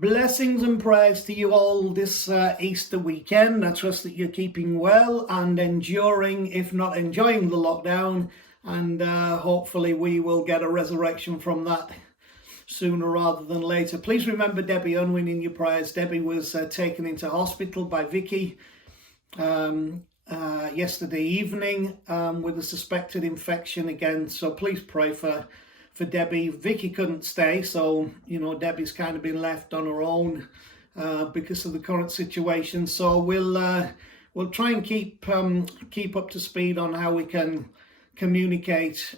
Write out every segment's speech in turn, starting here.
Blessings and prayers to you all this Easter weekend. I trust that you're keeping well and enduring, if not enjoying, the lockdown. And hopefully we will get a resurrection from that sooner rather than later. Please remember Debbie Unwin in your prayers. Debbie was taken into hospital by Vicky yesterday evening with a suspected infection again. So please pray for Debbie. Vicky couldn't stay, so Debbie's kind of been left on her own because of the current situation. So we'll try and keep up to speed on how we can communicate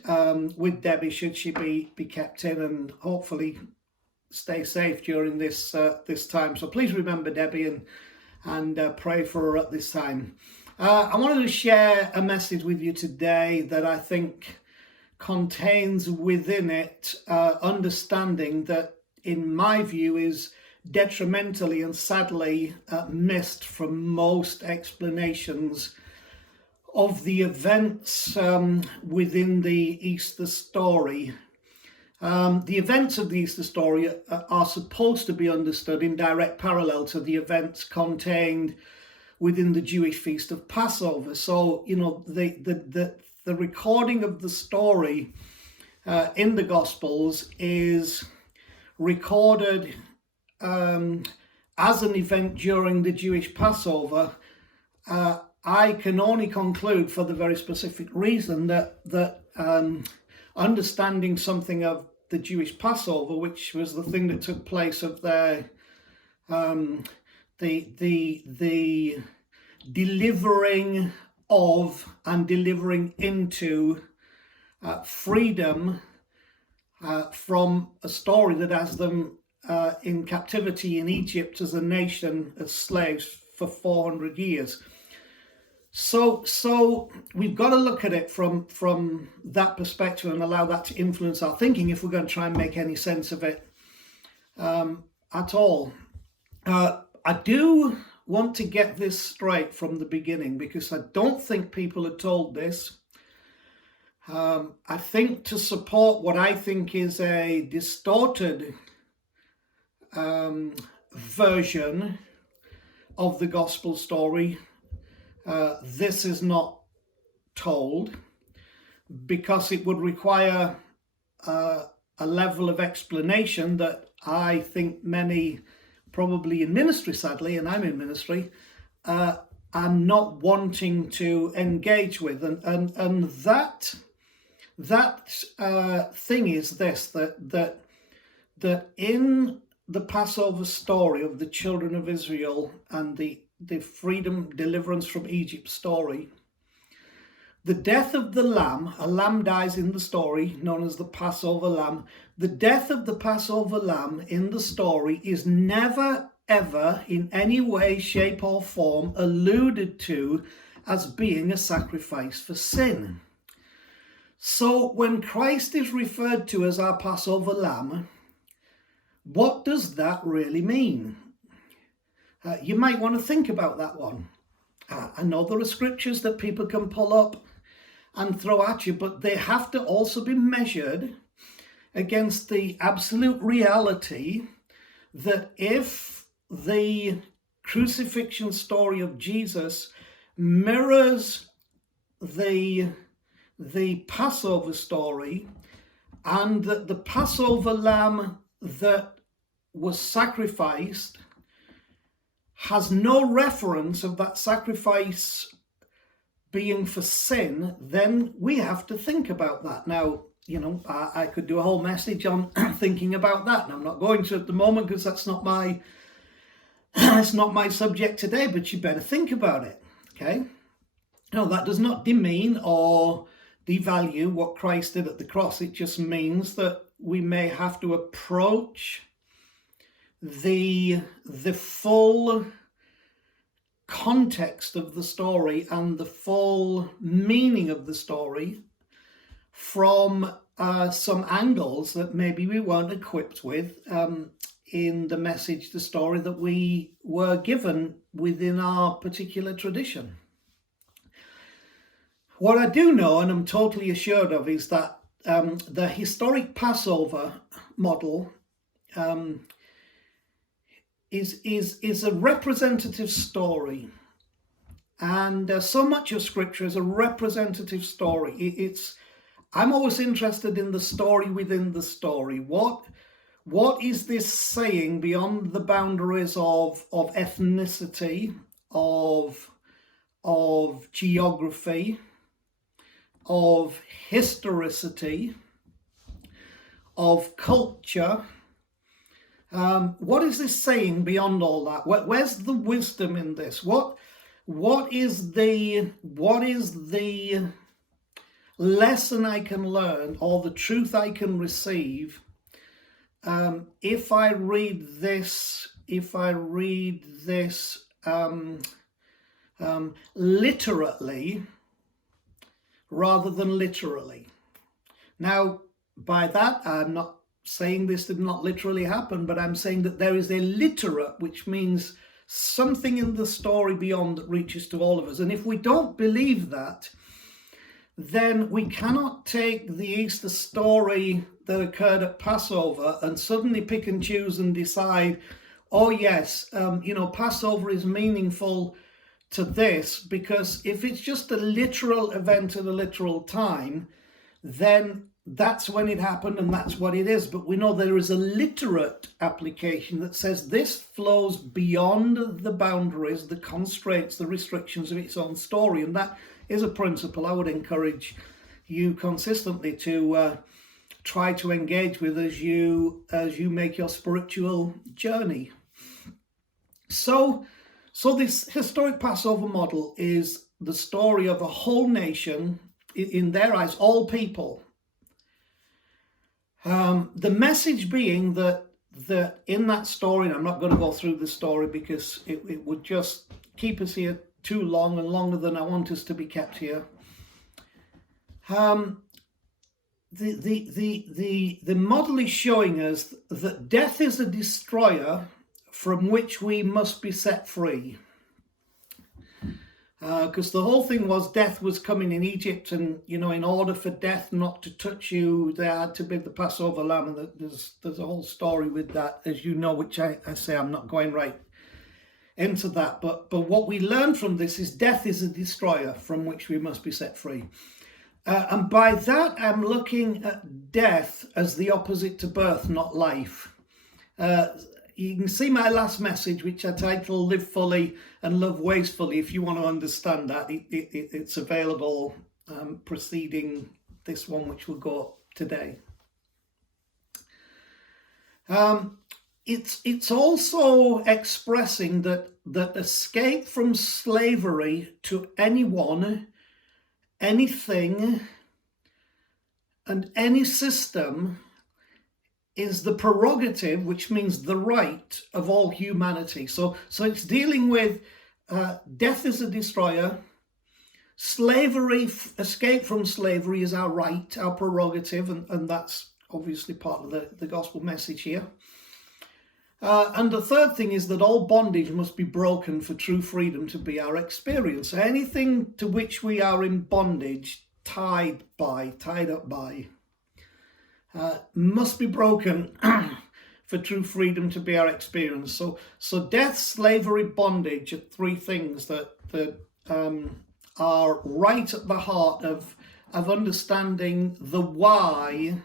with Debbie should she be kept in, and hopefully stay safe during this time. So please remember Debbie and pray for her at this time. I wanted to share a message with you today that I think contains within it understanding that, in my view, is detrimentally and sadly missed from most explanations of the events within the Easter story. The events of the Easter story are supposed to be understood in direct parallel to the events contained within the Jewish feast of Passover. So, the recording of the story in the Gospels is recorded as an event during the Jewish Passover. I can only conclude, for the very specific reason that understanding something of the Jewish Passover, which was the thing that took place of their the delivering of and delivering into freedom from a story that has them in captivity in Egypt as a nation, as slaves for 400 years. So we've got to look at it from that perspective and allow that to influence our thinking if we're going to try and make any sense of it at all. I do want to get this straight from the beginning, because I don't think people are told this. I think to support what I think is a distorted version of the gospel story, this is not told, because it would require a level of explanation that I think many, probably in ministry, sadly, and I'm in ministry, I'm not wanting to engage with. And that thing is this, that in the Passover story of the children of Israel and the freedom, deliverance from Egypt story, the death of the lamb, a lamb dies in the story, known as the Passover lamb. The death of the Passover lamb in the story is never, ever, in any way, shape or form alluded to as being a sacrifice for sin. So when Christ is referred to as our Passover lamb, what does that really mean? You might want to think about that one. I know there are scriptures that people can pull up and throw at you, but they have to also be measured against the absolute reality that if the crucifixion story of Jesus mirrors the Passover story, and that the Passover lamb that was sacrificed has no reference of that sacrifice being for sin, then we have to think about that. Now, I could do a whole message on thinking about that, and I'm not going to at the moment because that's not my it's not my subject today, but you better think about it, okay? No, that does not demean or devalue what Christ did at the cross. It just means that we may have to approach the full context of the story and the full meaning of the story from some angles that maybe we weren't equipped with in the message, the story that we were given within our particular tradition. What I do know, and I'm totally assured of, is that the historic Passover model is a representative story. And so much of Scripture is a representative story. I'm always interested in the story within the story. What is this saying beyond the boundaries of ethnicity, of geography, of historicity, of culture? What is this saying beyond all that? Where's the wisdom in this? What is the lesson I can learn, or the truth I can receive if I read this literately rather than literally? Now, by that, I'm not saying this did not literally happen, but I'm saying that there is a literate, which means something in the story beyond that reaches to all of us. And if we don't believe that, then we cannot take the Easter story that occurred at Passover and suddenly pick and choose and decide, oh yes, Passover is meaningful to this, because if it's just a literal event at a literal time, then that's when it happened and that's what it is. But we know there is a literate application that says this flows beyond the boundaries, the constraints, the restrictions of its own story. And that is a principle I would encourage you consistently to try to engage with as you make your spiritual journey. So this historic Passover model is the story of a whole nation, in their eyes, all people. The message being that in that story, and I'm not going to go through the story because it would just keep us here too long and longer than I want us to be kept here. The model is showing us that death is a destroyer from which we must be set free. Because the whole thing was death was coming in Egypt, and in order for death not to touch you, they had to be the Passover lamb, and there's a whole story with that, as you know, which I say I'm not going right into that. But what we learn from this is death is a destroyer from which we must be set free. And by that, I'm looking at death as the opposite to birth, not life. You can see my last message, which I titled Live Fully and Love Wastefully. If you want to understand that, it's available preceding this one, which will go up today. It's also expressing that escape from slavery to anyone, anything, and any system is the prerogative, which means the right of all humanity. So it's dealing with death is a destroyer, slavery, escape from slavery is our right, our prerogative, and that's obviously part of the gospel message here. And the third thing is that all bondage must be broken for true freedom to be our experience. So anything to which we are in bondage, tied up by, must be broken for true freedom to be our experience. So death, slavery, bondage are three things that are right at the heart of understanding the why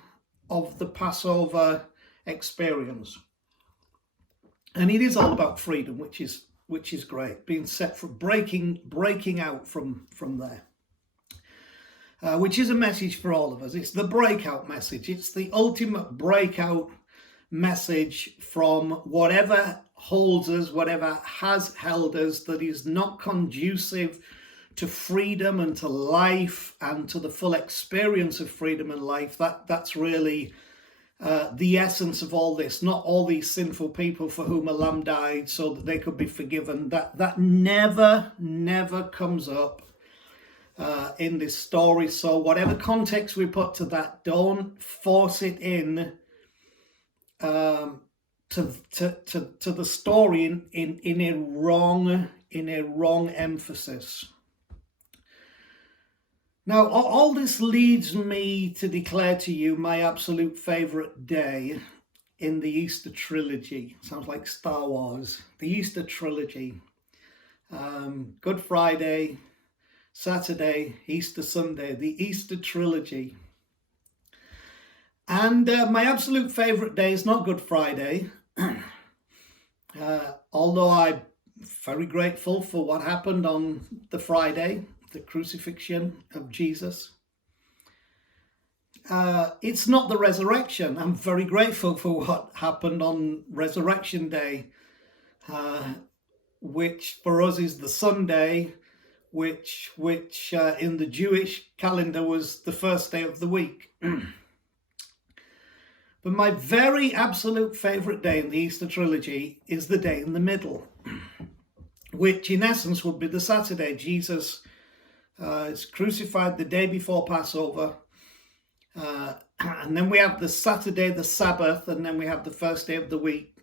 of the Passover experience. And it is all about freedom, which is great, being set for breaking out from there. Which is a message for all of us. It's the breakout message. It's the ultimate breakout message from whatever holds us, whatever has held us, that is not conducive to freedom and to life and to the full experience of freedom and life. That's really the essence of all this. Not all these sinful people for whom a lamb died so that they could be forgiven. That never comes up in this story. So whatever context we put to that, don't force it in to the story in a wrong emphasis. Now, all this leads me to declare to you my absolute favorite day, in the Easter trilogy. Sounds like Star Wars. The Easter trilogy. Good Friday, Saturday, Easter Sunday, the Easter trilogy. And my absolute favourite day is not Good Friday, although I'm very grateful for what happened on the Friday, the crucifixion of Jesus. It's not the resurrection. I'm very grateful for what happened on Resurrection Day, which for us is the Sunday, which in the Jewish calendar was the first day of the week. But my very absolute favourite day in the Easter trilogy is the day in the middle, which in essence would be the Saturday. Jesus is crucified the day before Passover. And then we have the Saturday, the Sabbath, and then we have the first day of the week,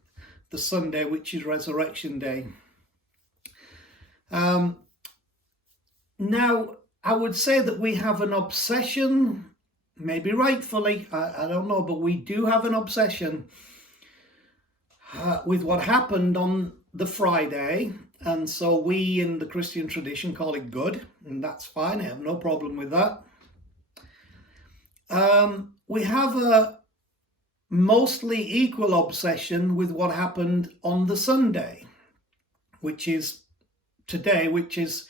the Sunday, which is Resurrection Day. Now, I would say that we have an obsession, maybe rightfully, I don't know, but we do have an obsession with what happened on the Friday. And so we in the Christian tradition call it good, and that's fine. I have no problem with that. We have a mostly equal obsession with what happened on the Sunday, which is today, which is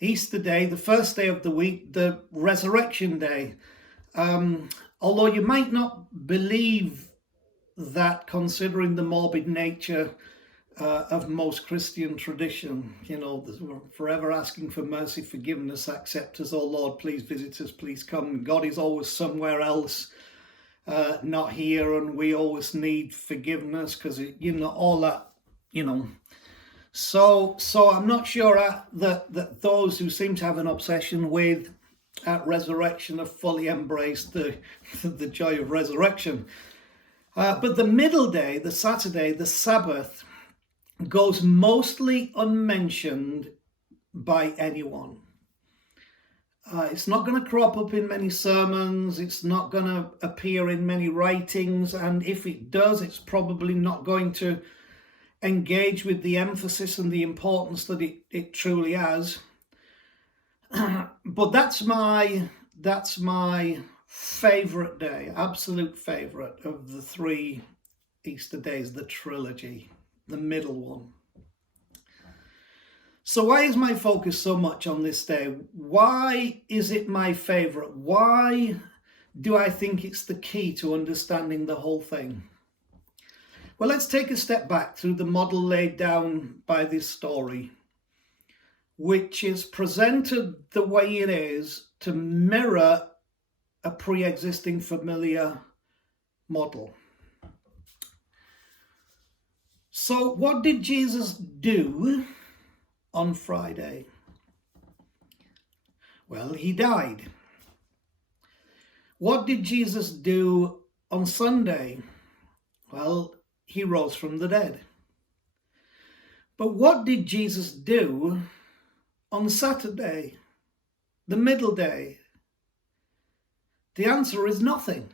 Easter Day, the first day of the week, the Resurrection Day. Although you might not believe that, considering the morbid nature of most Christian tradition. You know, we're forever asking for mercy, forgiveness, accept us, oh Lord, please visit us, please come. God is always somewhere else, not here, and we always need forgiveness because, you know, all that, you know. So I'm not sure that those who seem to have an obsession with resurrection have fully embraced the joy of resurrection. But the middle day, the Saturday, the Sabbath, goes mostly unmentioned by anyone. It's not going to crop up in many sermons. It's not going to appear in many writings. And if it does, it's probably not going to engage with the emphasis and the importance that it truly has. But that's my favourite day, absolute favourite of the three Easter days, the trilogy, the middle one. So why is my focus so much on this day? Why is it my favourite? Why do I think it's the key to understanding the whole thing? Well, let's take a step back through the model laid down by this story, which is presented the way it is to mirror a pre-existing familiar model. So what did Jesus do on Friday? Well, he died. What did Jesus do on Sunday? Well, he rose from the dead. But what did Jesus do on Saturday, the middle day? The answer is nothing.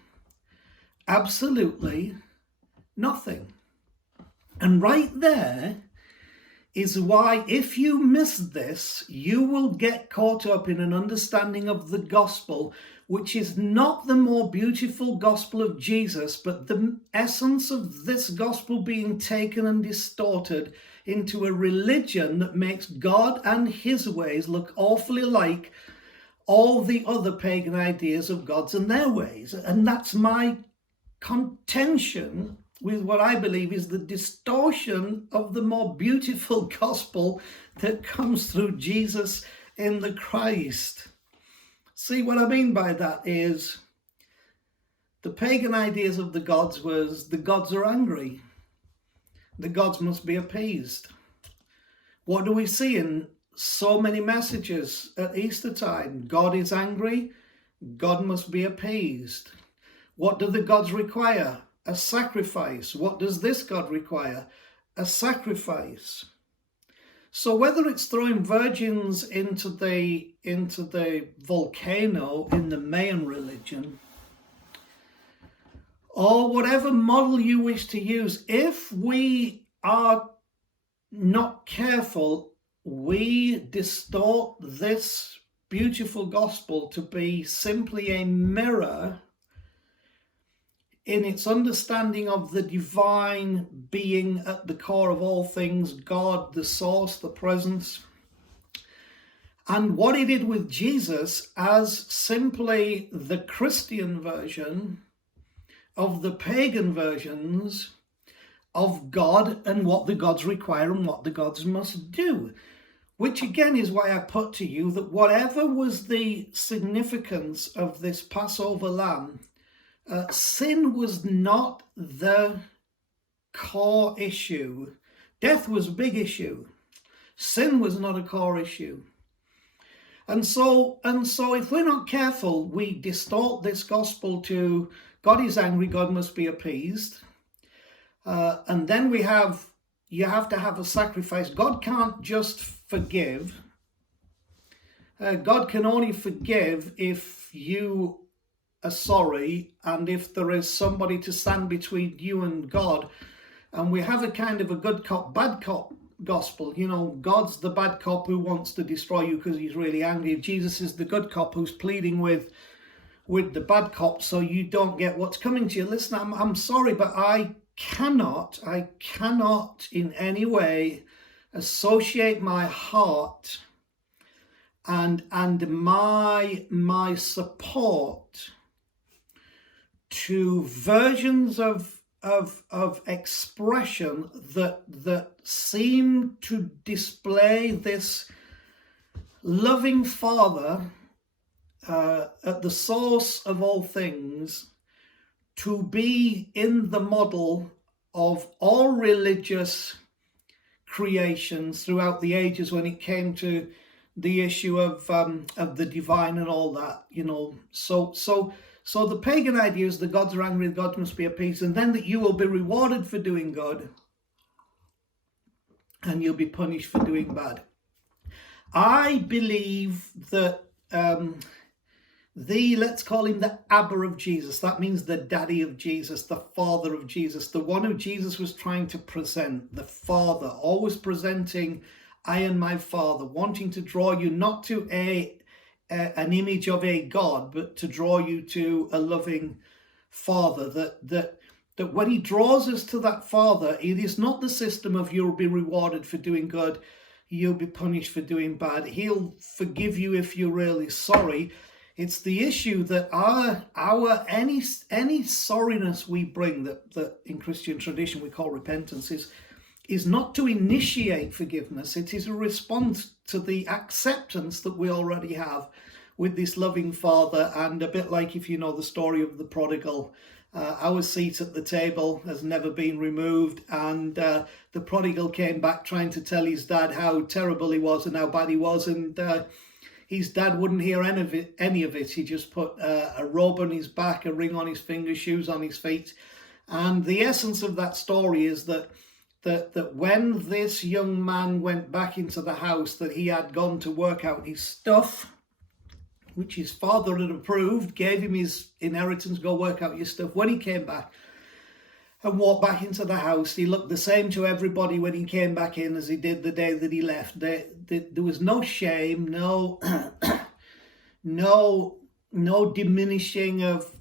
Absolutely nothing. And right there is why, if you miss this, you will get caught up in an understanding of the gospel, which is not the more beautiful gospel of Jesus, but the essence of this gospel being taken and distorted into a religion that makes God and his ways look awfully like all the other pagan ideas of gods and their ways. And that's my contention with what I believe is the distortion of the more beautiful gospel that comes through Jesus in the Christ. See, what I mean by that is the pagan ideas of the gods was the gods are angry. The gods must be appeased. What do we see in so many messages at Easter time? God is angry. God must be appeased. What do the gods require? A sacrifice. What does this God require? A sacrifice. So whether it's throwing virgins into the volcano in the Mayan religion, or whatever model you wish to use, if we are not careful, we distort this beautiful gospel to be simply a mirror in its understanding of the divine being at the core of all things, God, the source, the presence, and what he did with Jesus as simply the Christian version of the pagan versions of God and what the gods require and what the gods must do. Which again is why I put to you that whatever was the significance of this Passover lamb, sin was not the core issue. Death was a big issue. Sin was not a core issue. And so if we're not careful, we distort this gospel to God is angry, God must be appeased. And then you have to have a sacrifice. God can't just forgive. God can only forgive if you are sorry and if there is somebody to stand between you and God. And we have a kind of a good cop, bad cop gospel. You know, God's the bad cop who wants to destroy you because he's really angry. Jesus is the good cop who's pleading with the bad cop so you don't get what's coming to you. Listen, I'm sorry, but I cannot in any way associate my heart and my support to versions of expression that seem to display this loving Father at the source of all things, to be in the model of all religious creations throughout the ages when it came to the issue of the divine and all that, you know. So the pagan idea is the gods are angry, God must be appeased, and then that you will be rewarded for doing good and you'll be punished for doing bad. I believe that let's call him the Abba of Jesus. That means the daddy of Jesus, the father of Jesus, the one who Jesus was trying to present, the Father, always presenting I and my Father, wanting to draw you not to an image of a God, but to draw you to a loving Father. That when he draws us to that Father, it is not the system of you'll be rewarded for doing good, you'll be punished for doing bad. He'll forgive you if you're really sorry. It's the issue that our any sorriness we bring that in Christian tradition we call repentance is not to initiate forgiveness. It is a response to the acceptance that we already have with this loving Father. And a bit like if you know the story of the prodigal, our seat at the table has never been removed, and the prodigal came back trying to tell his dad how terrible he was and how bad he was, and his dad wouldn't hear any of it. He just put a robe on his back, a ring on his finger, shoes on his feet. And the essence of that story is that when this young man went back into the house, that he had gone to work out his stuff, which his father had approved, gave him his inheritance, go work out your stuff. When he came back and walked back into the house, he looked the same to everybody when he came back in as he did the day that he left. There was no shame, no diminishing of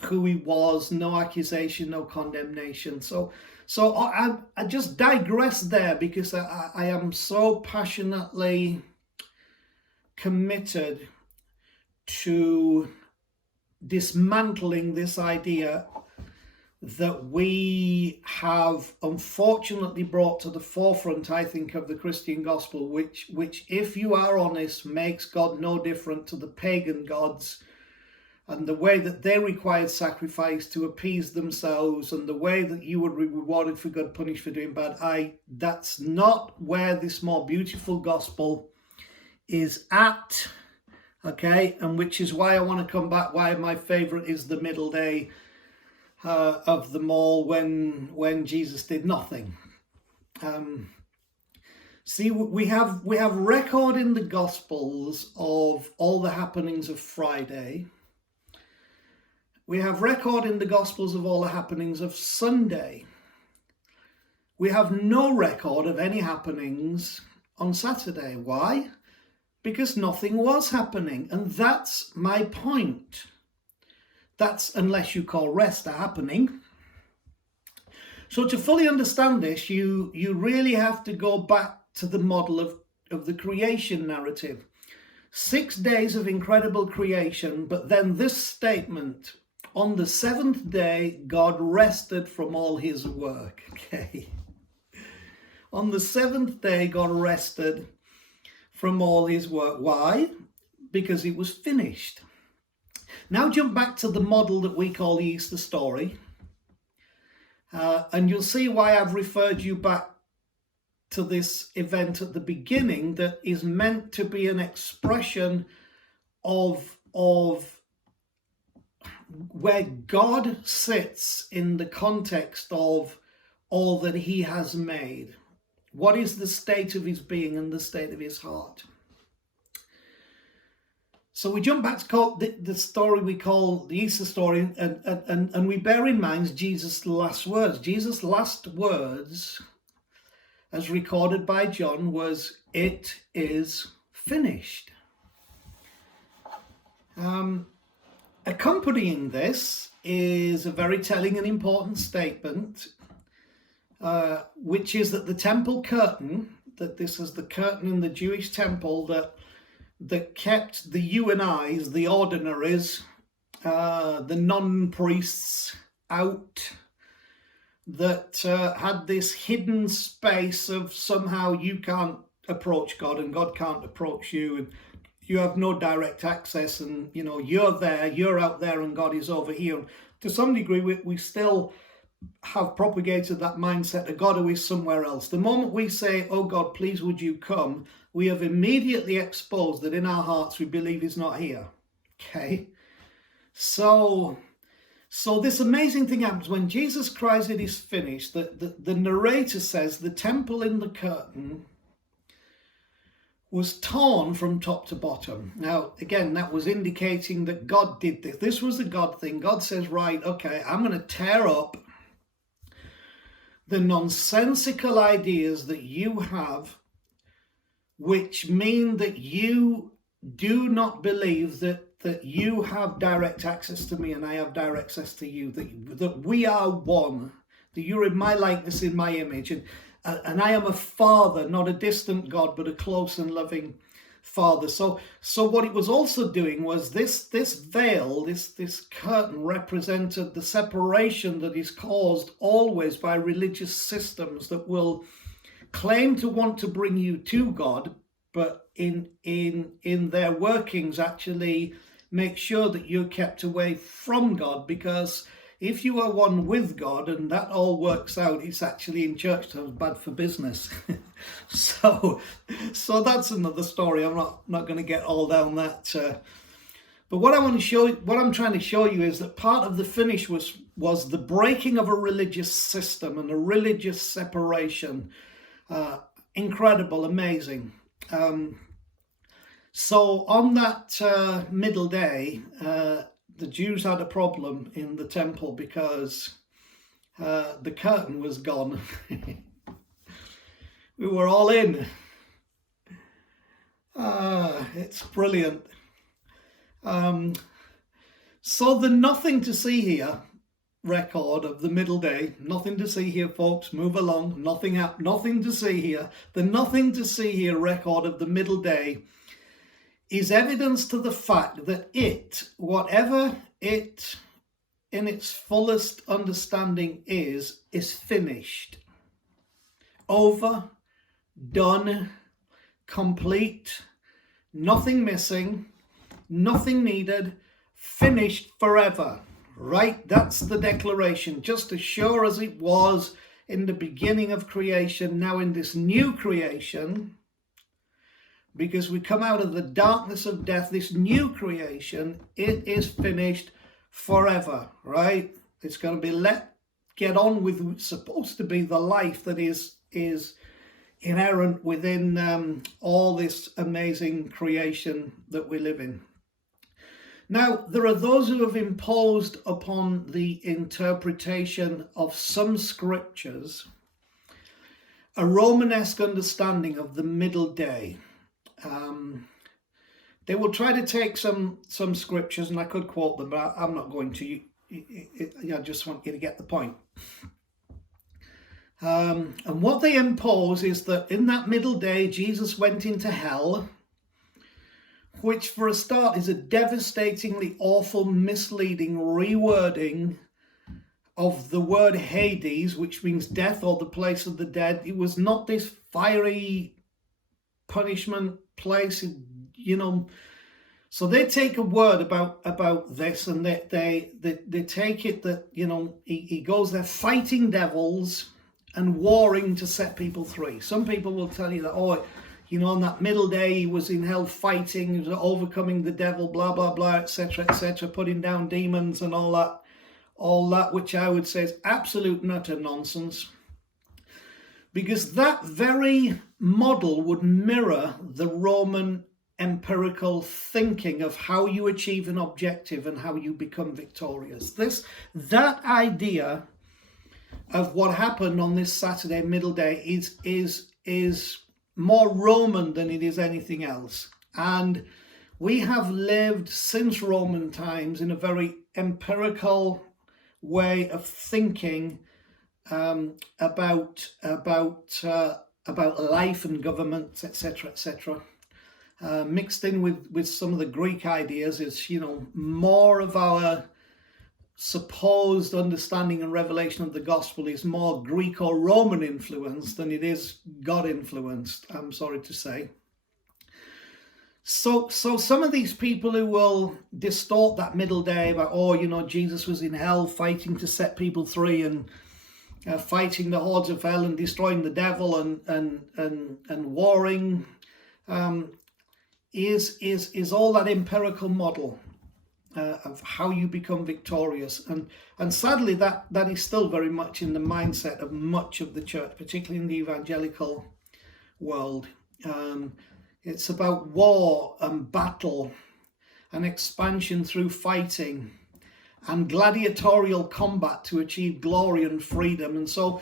who he was, no accusation, no condemnation. So I just digress there because I am so passionately committed to dismantling this idea that we have unfortunately brought to the forefront, I think, of the Christian gospel, which if you are honest, makes God no different to the pagan gods, and the way that they required sacrifice to appease themselves, and the way that you would be rewarded for good, punished for doing bad. That's not where this more beautiful gospel is at, okay? And which is why I want to come back, why my favorite is the middle day of them all, when Jesus did nothing. See, we have record in the Gospels of all the happenings of Friday, We have record in the Gospels of all the happenings of Sunday. We have no record of any happenings on Saturday. Why? Because nothing was happening. And that's my point. That's, unless you call rest a happening. So to fully understand this, you really have to go back to the model of the creation narrative. 6 days of incredible creation, but then this statement, on the seventh day, God rested from all his work. Okay. On the seventh day, God rested from all his work. Why? Because it was finished. Now jump back to the model that we call the Easter story. And you'll see why I've referred you back to this event at the beginning that is meant to be an expression of where God sits in the context of all that he has made. What is the state of his being and the state of his heart? So we jump back to the story we call the Easter story, and we bear in mind Jesus' last words. Jesus' last words, as recorded by John, was, "It is finished." Accompanying this is a very telling and important statement, which is that the temple curtain, that this is the curtain in the Jewish temple that kept the you and I's, the ordinaries, the non-priests out, that had this hidden space of somehow you can't approach God and God can't approach you, and you have no direct access, and you're there, you're out there, and God is over here. And to some degree, we still have propagated that mindset of God who is somewhere else. The moment we say, "Oh God, please would you come," we have immediately exposed that in our hearts we believe he's not here. Okay? So this amazing thing happens when Jesus cries, "It is finished." The narrator says the temple in the curtain was torn from top to bottom. Now, again, that was indicating that God did this. This was a God thing. God says, right, okay, I'm going to tear up the nonsensical ideas that you have, which mean that you do not believe that you have direct access to me and I have direct access to you, that we are one, that you're in my likeness, in my image, and I am a father, not a distant God, but a close and loving Father. So what it was also doing was this veil, this curtain represented the separation that is caused always by religious systems that will claim to want to bring you to God, but in their workings actually make sure that you're kept away from God, because if you are one with God and that all works out, it's actually in church terms bad for business. So that's another story. I'm not going to get all down that. But what I'm trying to show you is that part of the finish was the breaking of a religious system and a religious separation. Incredible, amazing. So on that middle day, the Jews had a problem in the temple because the curtain was gone. We were all in. It's brilliant. So the nothing to see here record of the middle day, nothing to see here, folks, move along, nothing to see here. The nothing to see here record of the middle day is evidence to the fact that whatever it in its fullest understanding is finished. Over, done, complete, nothing missing, nothing needed, finished forever. Right? That's the declaration. Just as sure as it was in the beginning of creation, now in this new creation, because we come out of the darkness of death, this new creation, it is finished forever, right? It's going to be get on with what's supposed to be the life that is inherent within all this amazing creation that we live in. Now, there are those who have imposed upon the interpretation of some scriptures a Romanesque understanding of the middle day. They will try to take some scriptures, and I could quote them, but I'm not going to. I just want you to get the point. And what they impose is that in that middle day, Jesus went into hell, which for a start is a devastatingly awful, misleading rewording of the word Hades, which means death or the place of the dead. It was not this fiery punishment place, So they take a word about this, and they take it that, he goes there fighting devils and warring to set people free. Some people will tell you that, on that middle day he was in hell fighting, he was overcoming the devil, blah, blah, blah, etc., putting down demons and all that, which I would say is absolute and utter nonsense. Because that very model would mirror the Roman empirical thinking of how you achieve an objective and how you become victorious. That idea of what happened on this Saturday middle day is more Roman than it is anything else. And we have lived since Roman times in a very empirical way of thinking about life and government, etc., mixed in with some of the Greek ideas is, more of our supposed understanding and revelation of the gospel is more Greek or Roman influenced than it is God influenced, I'm sorry to say. So some of these people who will distort that middle day about, Jesus was in hell fighting to set people free and fighting the hordes of hell and destroying the devil and warring, is all that empirical model of how you become victorious. And sadly, that is still very much in the mindset of much of the church, particularly in the evangelical world. It's about war and battle and expansion through fighting and gladiatorial combat to achieve glory and freedom. And so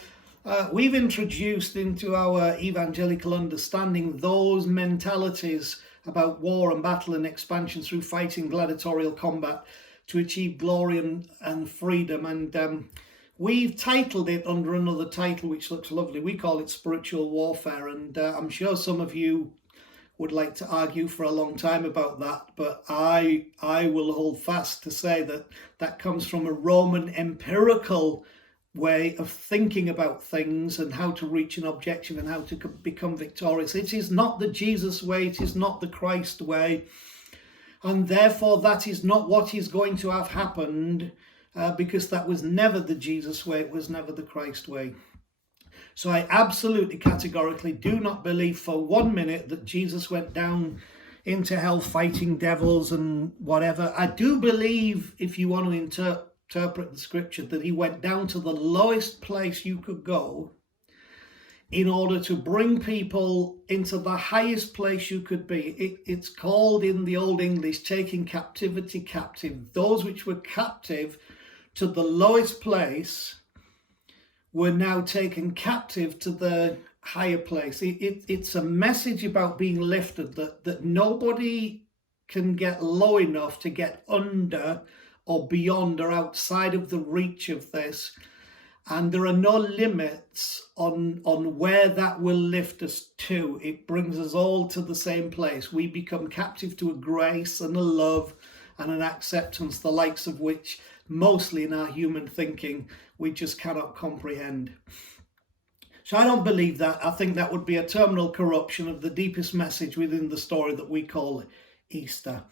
we've introduced into our evangelical understanding those mentalities about war and battle and expansion through fighting, gladiatorial combat to achieve glory and freedom. And we've titled it under another title which looks lovely. We call it spiritual warfare, and I'm sure some of you would like to argue for a long time about that, but I will hold fast to say that comes from a Roman empirical way of thinking about things and how to reach an objective and how to become victorious. It is not the Jesus way, it is not the Christ way, and therefore that is not what is going to have happened, because that was never the Jesus way, it was never the Christ way. So I absolutely categorically do not believe for 1 minute that Jesus went down into hell fighting devils and whatever. I do believe, if you want to interpret the scripture, that he went down to the lowest place you could go in order to bring people into the highest place you could be. It's called in the Old English taking captivity captive. Those which were captive to the lowest place were now taken captive to the higher place. It's a message about being lifted, that nobody can get low enough to get under or beyond or outside of the reach of this. And there are no limits on where that will lift us to. It brings us all to the same place. We become captive to a grace and a love and an acceptance, the likes of which mostly in our human thinking we just cannot comprehend. So I don't believe that. I think that would be a terminal corruption of the deepest message within the story that we call Easter.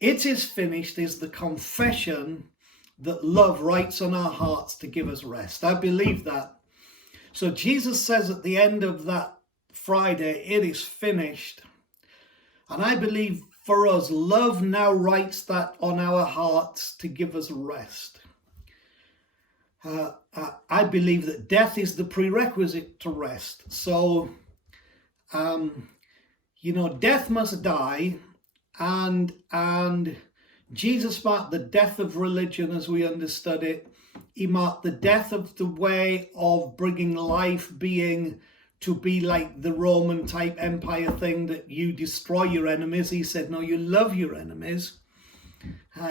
It is finished is the confession that love writes on our hearts to give us rest. I believe that. So Jesus says at the end of that Friday, it is finished. And I believe for us, love now writes that on our hearts to give us rest. I believe that death is the prerequisite to rest. So, death must die, and Jesus marked the death of religion as we understood it. He marked the death of the way of bringing life being to be like the Roman type empire thing that you destroy your enemies. He said, no, you love your enemies.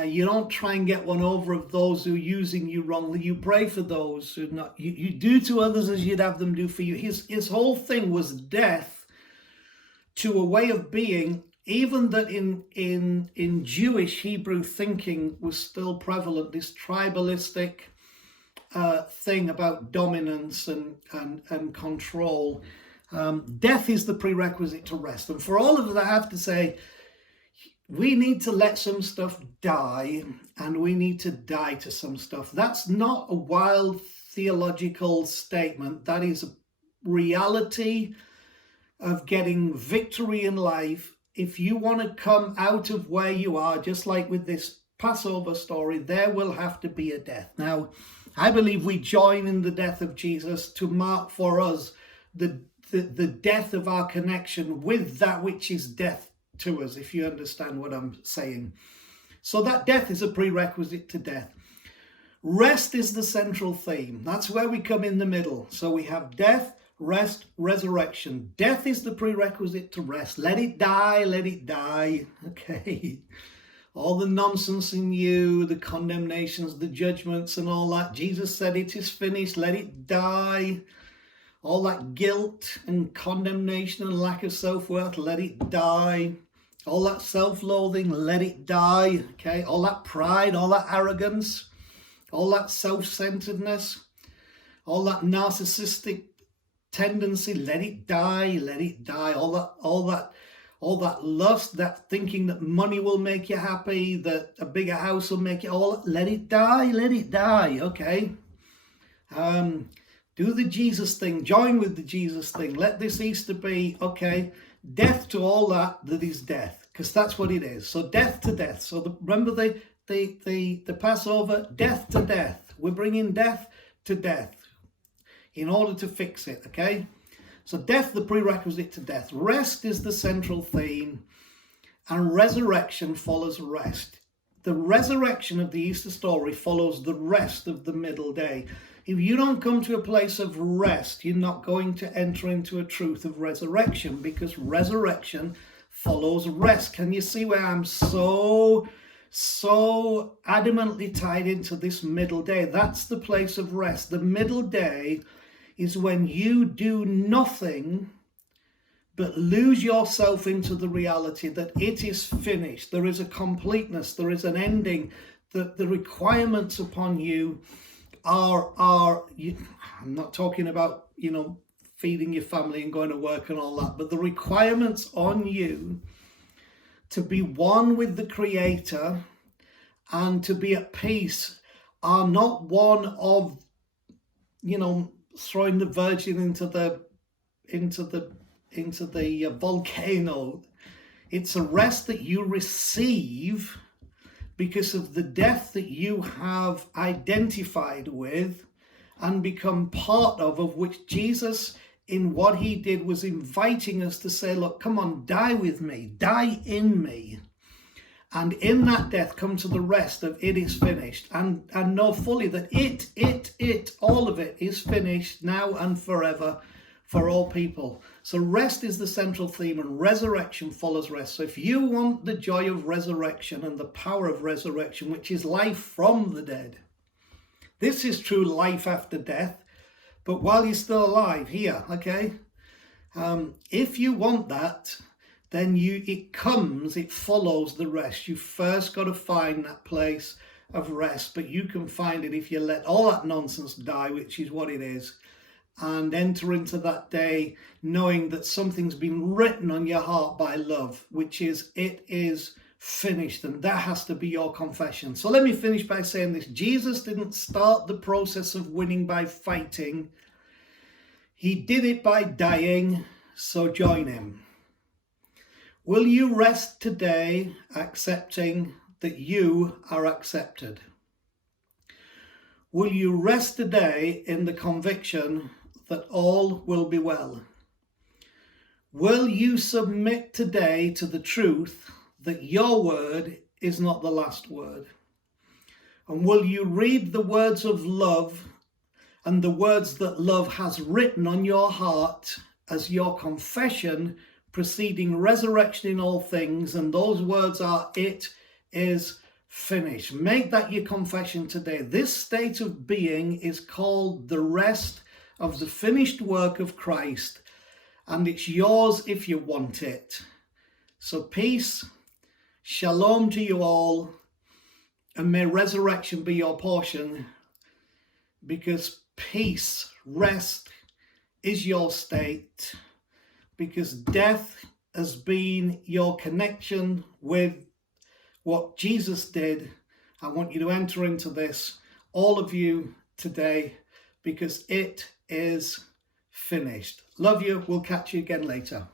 You don't try and get one over of those who are using you wrongly. You pray for those who not. You do to others as you'd have them do for you. His whole thing was death to a way of being, even that in Jewish Hebrew thinking was still prevalent, this tribalistic thing about dominance and control. Death is the prerequisite to rest. And for all of that, I have to say, we need to let some stuff die, and we need to die to some stuff. That's not a wild theological statement. That is a reality of getting victory in life. If you want to come out of where you are, just like with this Passover story, there will have to be a death. Now, I believe we join in the death of Jesus to mark for us the death of our connection with that which is death to us, if you understand what I'm saying. So that death is a prerequisite to death. Rest is the central theme. That's where we come in the middle. So we have death, rest, resurrection. Death is the prerequisite to rest. Let it die, let it die. Okay. All the nonsense in you, the condemnations, the judgments and all that. Jesus said it is finished, let it die. All that guilt and condemnation and lack of self-worth, let it die. All that self-loathing, let it die. Okay, all that pride, all that arrogance, all that self-centeredness, all that narcissistic tendency, let it die, let it die. All that lust, that thinking that money will make you happy, that a bigger house will make you, let it die, okay? Do the Jesus thing, join with the Jesus thing. Let this Easter be, okay, death to all that is death, because that's what it is. So death to death. So remember the Passover, death to death. We're bringing death to death in order to fix it, okay? So death, the prerequisite to death. Rest is the central theme, and resurrection follows rest. The resurrection of the Easter story follows the rest of the middle day. If you don't come to a place of rest, you're not going to enter into a truth of resurrection, because resurrection follows rest. Can you see where I'm so adamantly tied into this middle day? That's the place of rest. The middle day is when you do nothing but lose yourself into the reality that it is finished. There is a completeness, there is an ending, that the requirements upon you are I'm not talking about, feeding your family and going to work and all that, but the requirements on you to be one with the Creator and to be at peace are not one of, throwing the virgin into the volcano. It's a rest that you receive because of the death that you have identified with and become part of which Jesus, in what he did, was inviting us to say, look, come on, die with me, die in me. And in that death come to the rest of it is finished, and know fully that it, all of it is finished now and forever for all people. So rest is the central theme, and resurrection follows rest. So if you want the joy of resurrection and the power of resurrection, which is life from the dead, this is true life after death, but while you're still alive here, okay? If you want that, then it follows the rest. You first got to find that place of rest, but you can find it if you let all that nonsense die, which is what it is, and enter into that day knowing that something's been written on your heart by love, which is, it is finished. And that has to be your confession. So let me finish by saying this. Jesus didn't start the process of winning by fighting. He did it by dying, so join him. Will you rest today accepting that you are accepted? Will you rest today in the conviction that all will be well? Will you submit today to the truth that your word is not the last word. And will you read the words of love and the words that love has written on your heart as your confession preceding resurrection in all things? And those words are, it is finished. Make that your confession today. This state of being is called the rest of the finished work of Christ, and it's yours if you want it. So peace, shalom to you all, and may resurrection be your portion, because peace, rest is your state, because death has been your connection with what Jesus did. I want you to enter into this, all of you, today, because it is finished. Love you. We'll catch you again later.